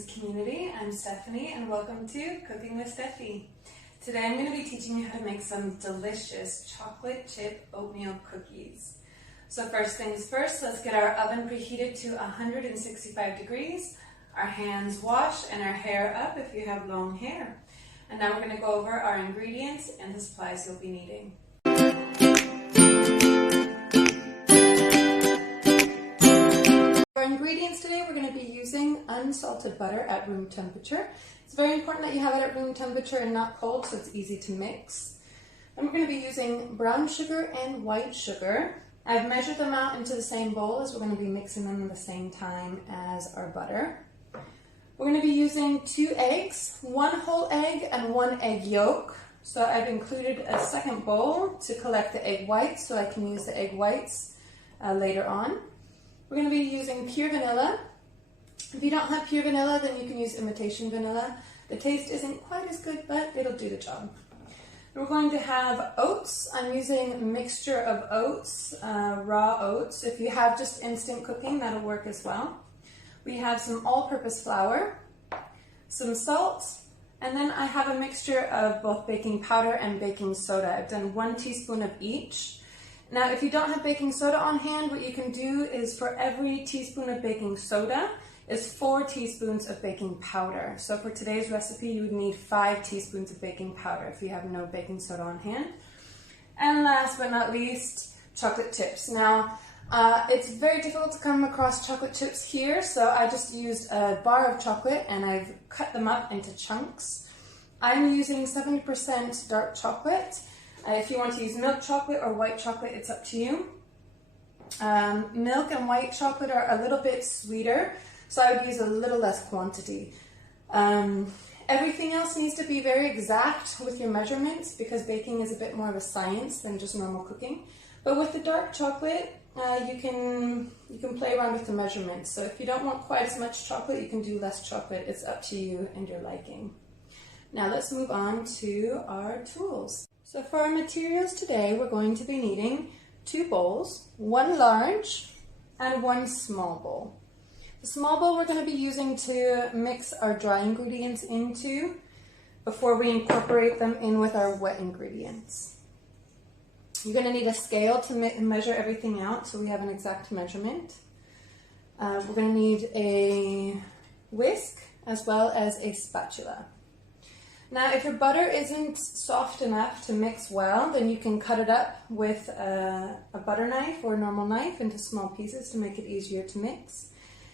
Beginnings community. I'm Stephanie and welcome to Cooking with Steffi. Today I'm going to be teaching you how to make some delicious chocolate chip oatmeal cookies. So first things first, let's get our oven preheated to 165 degrees, our hands washed and our hair up if you have long hair. And now we're going to go over our ingredients and the supplies you'll be needing. For ingredients today, we're going to be using unsalted butter at room temperature. It's very important that you have it at room temperature and not cold so it's easy to mix. And we're going to be using brown sugar and white sugar. I've measured them out into the same bowl as we're going to be mixing them at the same time as our butter. We're going to be using 2 eggs, 1 whole egg and 1 egg yolk. So I've included a second bowl to collect the egg whites so I can use the egg whites later on. We're going to be using pure vanilla. If you don't have pure vanilla, then you can use imitation vanilla. The taste isn't quite as good, but it'll do the job. We're going to have oats. I'm using a mixture of oats, raw oats. If you have just instant cooking, that'll work as well. We have some all-purpose flour, some salt, and then I have a mixture of both baking powder and baking soda. I've done 1 teaspoon of each. Now, if you don't have baking soda on hand, what you can do is for every teaspoon of baking soda is 4 teaspoons of baking powder. So for today's recipe, you would need 5 teaspoons of baking powder if you have no baking soda on hand. And last but not least, chocolate chips. Now, it's very difficult to come across chocolate chips here, so I just used a bar of chocolate and I've cut them up into chunks. I'm using 70% dark chocolate. If you want to use milk chocolate or white chocolate, it's up to you. Milk and white chocolate are a little bit sweeter, so I would use a little less quantity. Everything else needs to be very exact with your measurements because baking is a bit more of a science than just normal cooking. But with the dark chocolate, you can play around with the measurements. So if you don't want quite as much chocolate, you can do less chocolate. It's up to you and your liking. Now let's move on to our tools. So for our materials today, we're going to be needing 2 bowls, 1 large and 1 small bowl. The small bowl we're going to be using to mix our dry ingredients into before we incorporate them in with our wet ingredients. You're going to need a scale to measure everything out so we have an exact measurement. We're going to need a whisk as well as a spatula. Now, if your butter isn't soft enough to mix well, then you can cut it up with a butter knife or a normal knife into small pieces to make it easier to mix.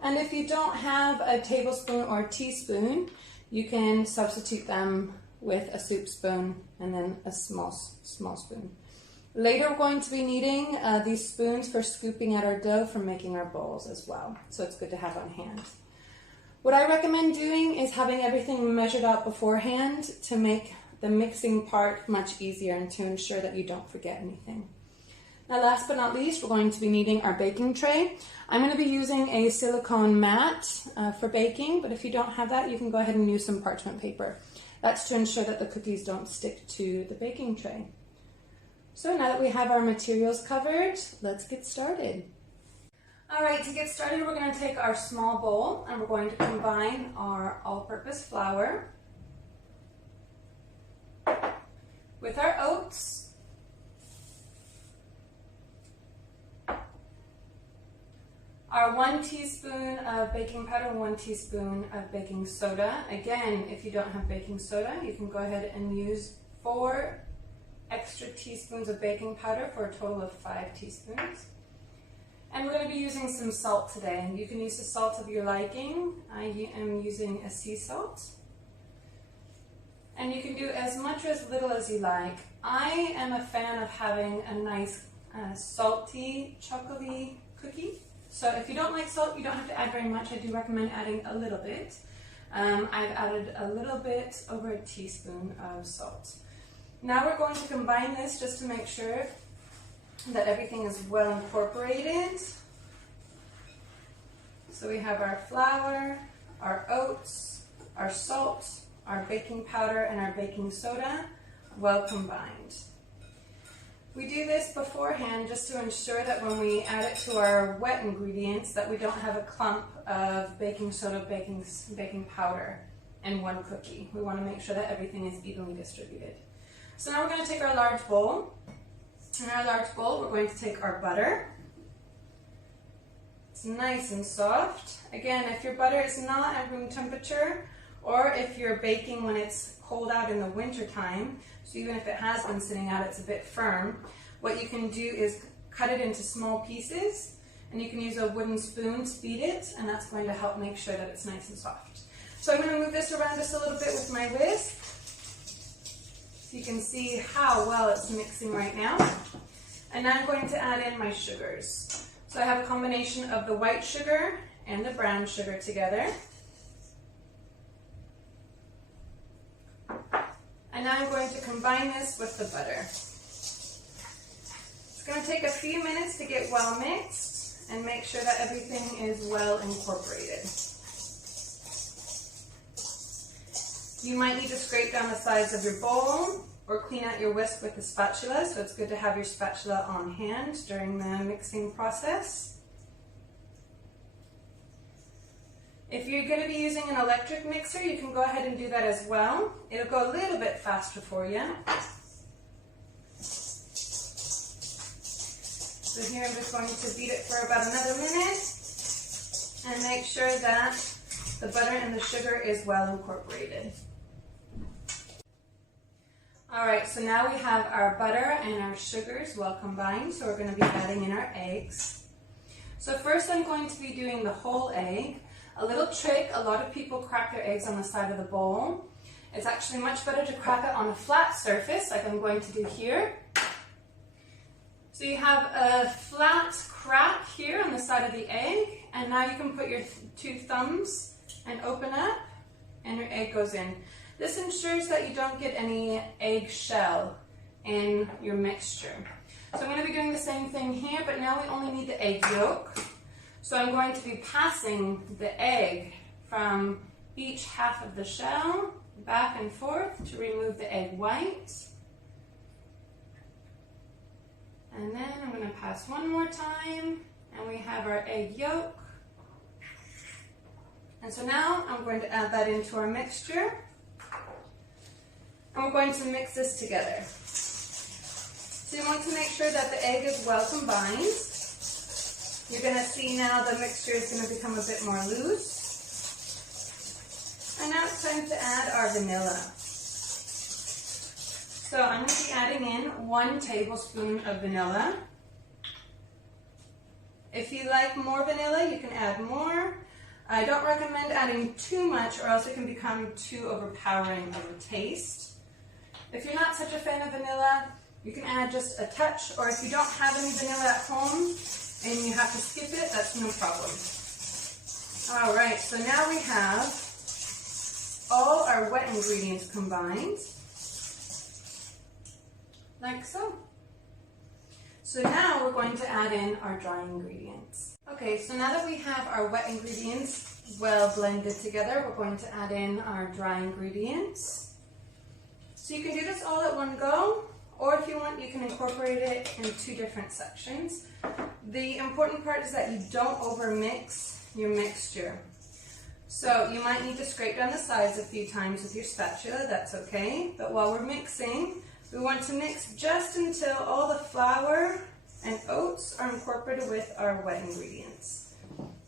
And if you don't have a tablespoon or a teaspoon, you can substitute them with a soup spoon and then a small spoon. Later, we're going to be needing these spoons for scooping out our dough for making our bowls as well, so it's good to have on hand. What I recommend doing is having everything measured out beforehand to make the mixing part much easier and to ensure that you don't forget anything. Now, last but not least, we're going to be needing our baking tray. I'm going to be using a silicone mat for baking, but if you don't have that, you can go ahead and use some parchment paper. That's to ensure that the cookies don't stick to the baking tray. So now that we have our materials covered, let's get started. Alright, to get started, we're going to take our small bowl and we're going to combine our all-purpose flour with our oats, our 1 teaspoon of baking powder and 1 teaspoon of baking soda. Again, if you don't have baking soda, you can go ahead and use 4 extra teaspoons of baking powder for a total of 5 teaspoons. And we're going to be using some salt today. You can use the salt of your liking. I am using a sea salt. And you can do as much or as little as you like. I am a fan of having a nice salty, chocolatey cookie. So if you don't like salt, you don't have to add very much. I do recommend adding a little bit. I've added a little bit over a teaspoon of salt. Now we're going to combine this just to make sure that everything is well incorporated. So we have our flour, our oats, our salt, our baking powder, and our baking soda well combined. We do this beforehand just to ensure that when we add it to our wet ingredients that we don't have a clump of baking soda, baking powder in one cookie. We want to make sure that everything is evenly distributed. So now we're going to take our large bowl. In our large bowl, we're going to take our butter. It's nice and soft. Again, if your butter is not at room temperature, or if you're baking when it's cold out in the winter time, so even if it has been sitting out, it's a bit firm, what you can do is cut it into small pieces, and you can use a wooden spoon to beat it, and that's going to help make sure that it's nice and soft. So I'm going to move this around just a little bit with my whisk, so you can see how well it's mixing right now. And now I'm going to add in my sugars. So I have a combination of the white sugar and the brown sugar together. And now I'm going to combine this with the butter. It's going to take a few minutes to get well mixed and make sure that everything is well incorporated. You might need to scrape down the sides of your bowl or clean out your whisk with the spatula, so it's good to have your spatula on hand during the mixing process. If you're going to be using an electric mixer, you can go ahead and do that as well. It'll go a little bit faster for you. So here I'm just going to beat it for about another minute and make sure that the butter and the sugar is well incorporated. Alright, so now we have our butter and our sugars well combined, so we're going to be adding in our eggs. So first I'm going to be doing the whole egg. A little trick, a lot of people crack their eggs on the side of the bowl. It's actually much better to crack it on a flat surface, like I'm going to do here. So you have a flat crack here on the side of the egg, and now you can put your two thumbs and open up, and your egg goes in. This ensures that you don't get any egg shell in your mixture. So I'm going to be doing the same thing here, but now we only need the egg yolk. So I'm going to be passing the egg from each half of the shell back and forth to remove the egg white. And then I'm going to pass one more time, and we have our egg yolk. And so now I'm going to add that into our mixture. And we're going to mix this together. So you want to make sure that the egg is well combined. You're going to see now the mixture is going to become a bit more loose. And now it's time to add our vanilla. So I'm going to be adding in 1 tablespoon of vanilla. If you like more vanilla, you can add more. I don't recommend adding too much, or else it can become too overpowering of a taste. If you're not such a fan of vanilla, you can add just a touch, or if you don't have any vanilla at home and you have to skip it, that's no problem. Alright, so now we have all our wet ingredients combined, like so. So now we're going to add in our dry ingredients. Okay, so now that we have our wet ingredients well blended together, we're going to add in our dry ingredients. So you can do this all at one go, or if you want, you can incorporate it in 2 different sections. The important part is that you don't overmix your mixture. So you might need to scrape down the sides a few times with your spatula, that's okay. But while we're mixing, we want to mix just until all the flour and oats are incorporated with our wet ingredients.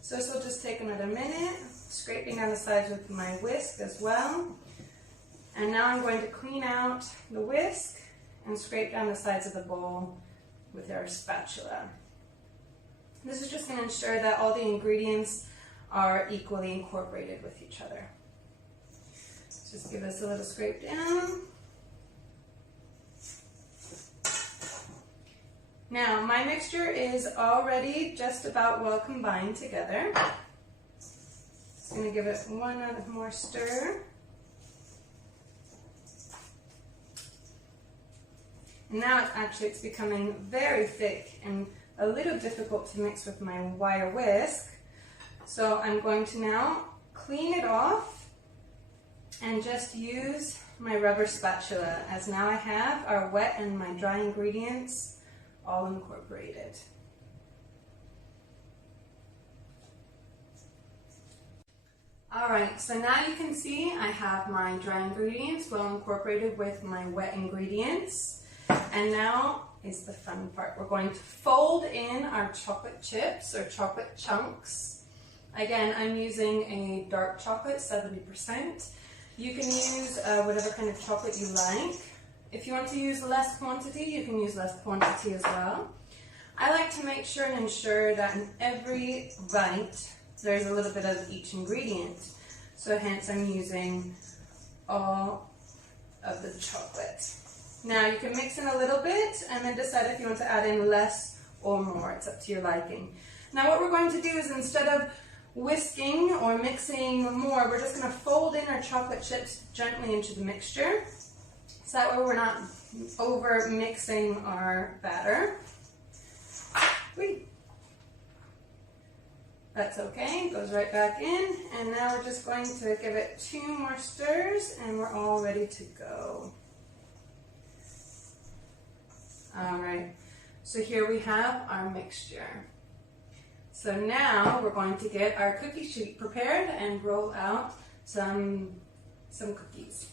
So this will just take another minute, scraping down the sides with my whisk as well. And now I'm going to clean out the whisk and scrape down the sides of the bowl with our spatula. This is just going to ensure that all the ingredients are equally incorporated with each other. Just give this a little scrape down. Now, my mixture is already just about well combined together. Just going to give it one more stir. And now it's becoming very thick and a little difficult to mix with my wire whisk. So I'm going to now clean it off and just use my rubber spatula, as now I have our wet and my dry ingredients all incorporated. Alright, so now you can see I have my dry ingredients well incorporated with my wet ingredients. And now is the fun part. We're going to fold in our chocolate chips or chocolate chunks. Again, I'm using a dark chocolate, 70%. You can use whatever kind of chocolate you like. If you want to use less quantity, you can use less quantity as well. I like to make sure and ensure that in every bite, there's a little bit of each ingredient. So hence I'm using all of the chocolate. Now you can mix in a little bit and then decide if you want to add in less or more. It's up to your liking. Now what we're going to do is, instead of whisking or mixing more, we're just going to fold in our chocolate chips gently into the mixture. So that way we're not over mixing our batter. That's okay, it goes right back in, and now we're just going to give it 2 more stirs and we're all ready to go. Alright, so here we have our mixture. So now we're going to get our cookie sheet prepared and roll out some cookies.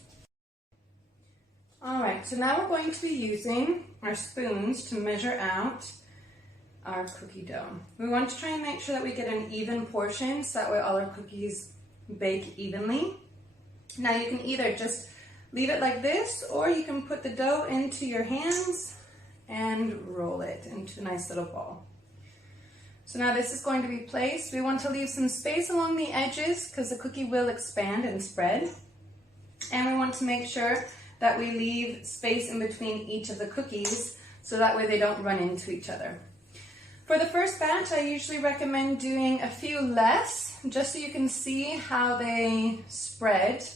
Alright, so now we're going to be using our spoons to measure out our cookie dough. We want to try and make sure that we get an even portion so that way all our cookies bake evenly. Now you can either just leave it like this, or you can put the dough into your hands and roll it into a nice little ball. So now this is going to be placed. We want to leave some space along the edges because the cookie will expand and spread. And we want to make sure that we leave space in between each of the cookies so that way they don't run into each other. For the first batch, I usually recommend doing a few less, just so you can see how they spread.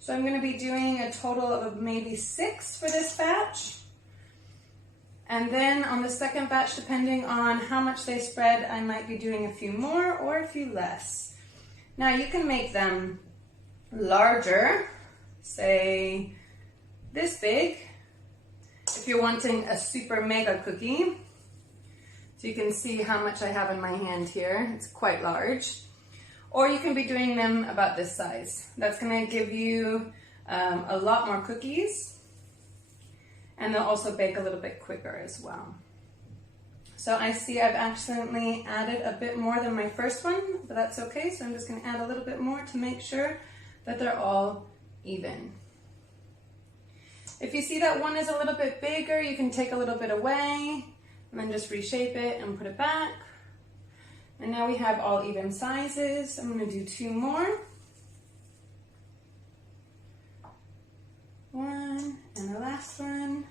So I'm going to be doing a total of maybe 6 for this batch. And then on the second batch, depending on how much they spread, I might be doing a few more or a few less. Now you can make them larger, say this big, if you're wanting a super mega cookie. So you can see how much I have in my hand here. It's quite large. Or you can be doing them about this size. That's going to give you a lot more cookies, and they'll also bake a little bit quicker as well. So I see I've accidentally added a bit more than my first one, but that's okay. So I'm just going to add a little bit more to make sure that they're all even. If you see that one is a little bit bigger, you can take a little bit away and then just reshape it and put it back. And now we have all even sizes. I'm going to do 2 more. 1, and the last one,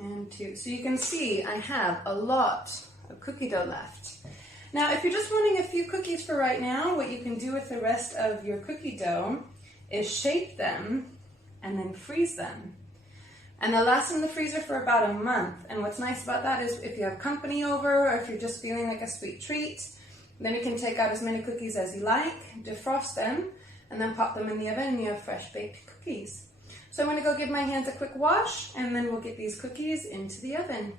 and 2. So you can see I have a lot of cookie dough left. Now if you're just wanting a few cookies for right now, what you can do with the rest of your cookie dough is shape them and then freeze them. And they'll last in the freezer for about a month. And what's nice about that is if you have company over, or if you're just feeling like a sweet treat, then you can take out as many cookies as you like, defrost them, and then pop them in the oven and you have fresh baked cookies. So I'm going to go give my hands a quick wash, and then we'll get these cookies into the oven.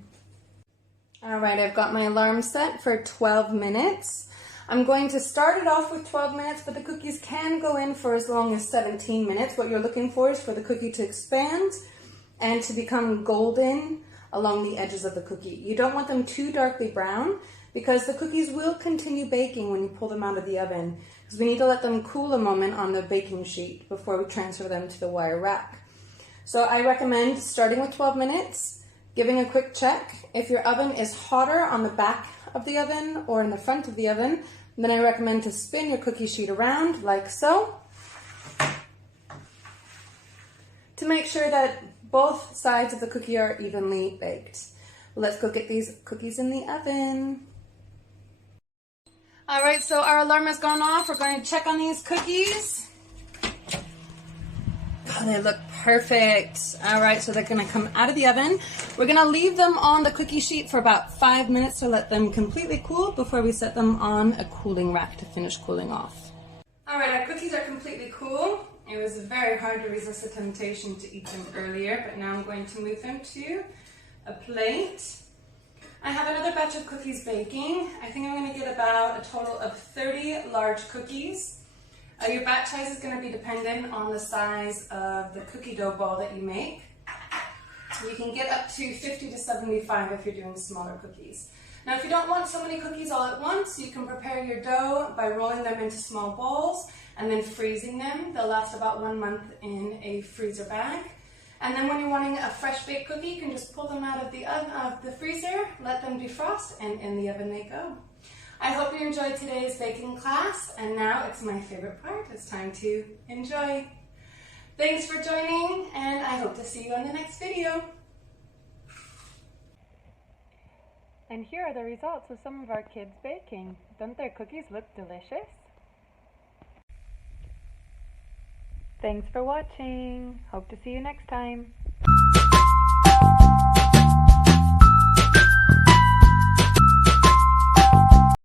Alright, I've got my alarm set for 12 minutes. I'm going to start it off with 12 minutes, but the cookies can go in for as long as 17 minutes. What you're looking for is for the cookie to expand and to become golden along the edges of the cookie. You don't want them too darkly brown, because the cookies will continue baking when you pull them out of the oven, because we need to let them cool a moment on the baking sheet before we transfer them to the wire rack. So I recommend starting with 12 minutes, giving a quick check. If your oven is hotter on the back of the oven or in the front of the oven, then I recommend to spin your cookie sheet around like so, to make sure that both sides of the cookie are evenly baked. Let's go get these cookies in the oven. All right, so our alarm has gone off. We're going to check on these cookies. Oh, they look perfect. All right, so they're going to come out of the oven. We're going to leave them on the cookie sheet for about 5 minutes to let them completely cool before we set them on a cooling rack to finish cooling off. All right, our cookies are completely cool, It was very hard to resist the temptation to eat them earlier, but now I'm going to move them to a plate. I have another batch of cookies baking. I think I'm going to get about a total of 30 large cookies. Your batch size is going to be dependent on the size of the cookie dough ball that you make. You can get up to 50 to 75 if you're doing smaller cookies. Now, if you don't want so many cookies all at once, you can prepare your dough by rolling them into small balls and then freezing them. They'll last about 1 month in a freezer bag. And then when you're wanting a fresh baked cookie, you can just pull them out of the freezer, let them defrost, and in the oven they go. I hope you enjoyed today's baking class, and now it's my favorite part. It's time to enjoy. Thanks for joining, and I hope to see you on the next video. And here are the results of some of our kids' baking. Don't their cookies look delicious? Thanks for watching. Hope to see you next time.